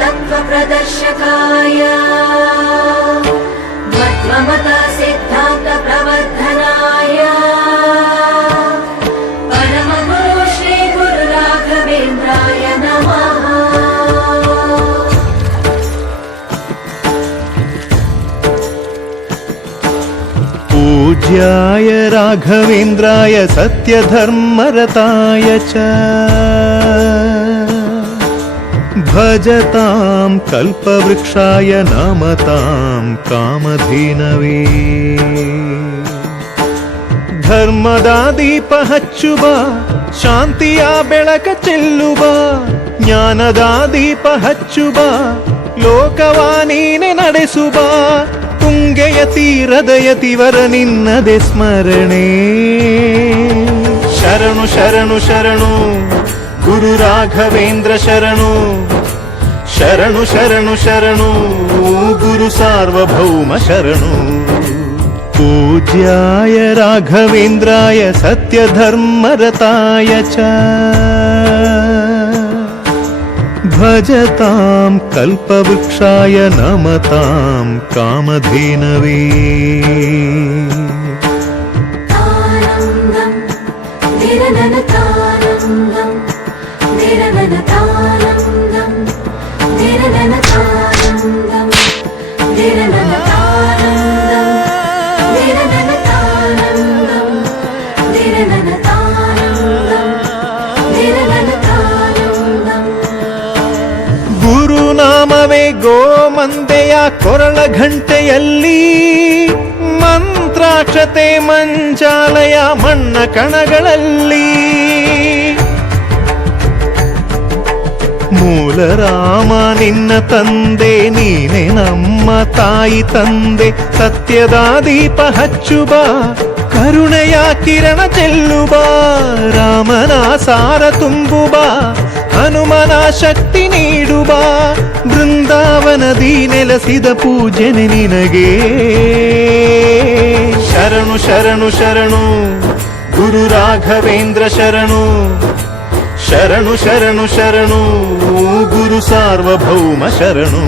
तत्त्वप्रदर्शकाय मध्वमता सिद्धान्तप्रवर्धनाय परमगुरु श्री गुरु राघवेन्द्राय नमः। पूज्याय राघवेन्द्राय सत्यधर्मरताय च भजतां कल्पवृक्षाय नमतां कामधेनवे। ಧರ್ಮದ ದೀಪ ಹಚ್ಚುವ ಶಾಂತಿಯ ಬೆಳಕ ಚೆಲ್ಲುವ ಜ್ಞಾನದ ದೀಪ ಹಚ್ಚುವ ಲೋಕವ ನೀನೆ ನಡೆಸುವ ತುಂಗೆಯ ತೀರದ ಯತಿವರ ನಿನ್ನದೆ ಸ್ಮರಣೆ. ಶರಣು ಶರಣು ಶರಣು ಗುರು ರಾಘವೇಂದ್ರ ಶರಣು ಶರಣು ಶರಣು ಶರಣು ಗುರು ಸಾರ್ವಭೌಮ ಶರಣು. पूज्याय राघवेन्द्राय सत्यधर्मरताय च भजतां कल्पवृक्षाय नमतां कामधेनवे. ಗುರುನಾಮವೇ ಗೋಮಂದೆಯ ಕೊರಳ ಘಂಟೆಯಲ್ಲಿ ಮಂತ್ರಾಕ್ಷತೆ ಮಂಚಾಲಯ ಮಣ್ಣ ಕಣಗಳಲ್ಲಿ ಮೂಲ ರಾಮ ನಿನ್ನ ತಂದೆ ನೀನೆ ನಮ್ಮ ತಾಯಿ ತಂದೆ. ಸತ್ಯದ ದೀಪ ಹಚ್ಚುವ ಕರುಣೆಯ ಕಿರಣ ಚೆಲ್ಲುವ ರಾಮನ ಸಾರ ತುಂಬುವ ಹನುಮನ ಶಕ್ತಿ ನೀಡುವ ಬೃಂದಾವನದಿ ನೆಲೆಸಿದ ಪೂಜನೆ ನಿನಗೆ. ಶರಣು ಶರಣು ಶರಣು ಗುರು ರಾಘವೇಂದ್ರ ಶರಣು ಶರಣು ಶರಣು ಶರಣು ಗುರು ಸಾರ್ವಭೌಮ ಶರಣು.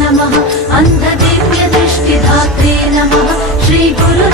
नमः अंधदिव्य दृष्टिदात्रे नमः श्री गुरु